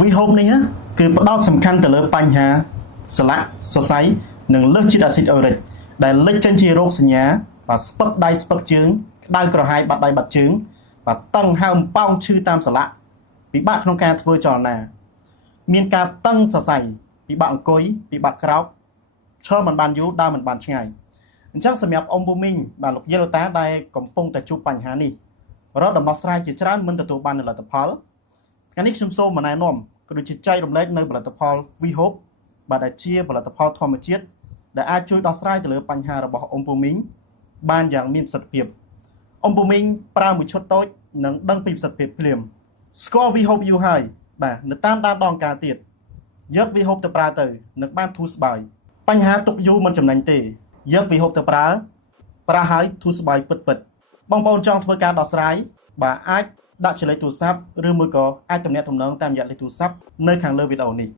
វិហូបនេះគឺផ្ដោតសំខាន់ទៅលើបញ្ហាស្លាក់សរសៃនិងលើសជាតិអាស៊ីតអ៊ូរិកដែលលេចចេញជារោគសញ្ញាបាទស្ពឹកដៃស្ពឹកជើងក្តៅក្រហាយបាត់ដៃបាត់ជើងបាទតឹងហើមប៉ោងឈឺតាមសន្លាក់ពិបាកក្នុងការធ្វើចលនាមានការតឹងសរសៃពិបាកអង្គុយពិបាកក្រោកឈរមិនបានយូរដើរមិនបានឆ្ងាយអញ្ចឹងសម្រាប់អ៊ំពូមីងបាទលោកយាយលោកតាដែលកំពុងតែជួបបញ្ហានេះរកដំណោះស្រាយជាច្រើនមិនទទួលបានលទ្ធផលថ្ងៃនេះខ្ញុំសូមណែនាំក៏ដូចជាចែករំលែកនៅផលិតផល VHOPE បាទដែលជាផលិតផលធម្មជាតិដែលអាចជួយដោះស្រាយទៅលើបញ្ហារបស់អ៊ំពូមីងបានយ៉ាងមានប្រសិទ្ធភាពអ៊ំពូមីងប្រើមួយឈុតតូចនឹងដឹងពីប្រសិទ្ធភាពភ្លាមស្គាល់ VHOPE យូរហើយបាទនៅតាមដានដងការទៀតយក VHOPE ទៅប្រើទៅនឹងបានធូរស្បើយបញ្ហាទុកយូរមិនចំណេញទេយក VHOPE ទៅប្រើហើយធូរស្បើយពិតបងប្អូនចង់ធ្វើការដោះស្រាយបាទអាចដាក់លេខទូរស័ព្ទឬមួយក៏អាចទំនាក់ទំនងតាមរយៈលេខទូរស័ព្ទនៅខាងលើវីដេអូនេះ